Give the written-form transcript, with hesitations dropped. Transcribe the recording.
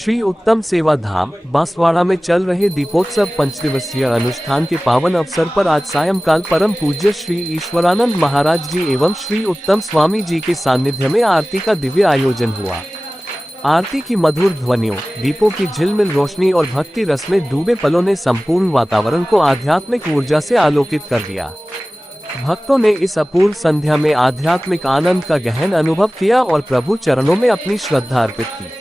श्री उत्तम सेवा धाम बांसवाड़ा में चल रहे दीपोत्सव पंचदिवसीय अनुष्ठान के पावन अवसर पर आज सायंकाल परम पूज्य श्री ईश्वरानंद महाराज जी एवं श्री उत्तम स्वामी जी के सानिध्य में आरती का दिव्य आयोजन हुआ। आरती की मधुर ध्वनियों, दीपों की झिलमिल रोशनी और भक्ति रस में डूबे पलों ने संपूर्ण वातावरण को आध्यात्मिक ऊर्जा से आलोकित कर दिया। भक्तों ने इस अपूर्व संध्या में आध्यात्मिक आनंद का गहन अनुभव किया और प्रभु चरणों में अपनी श्रद्धा अर्पित की।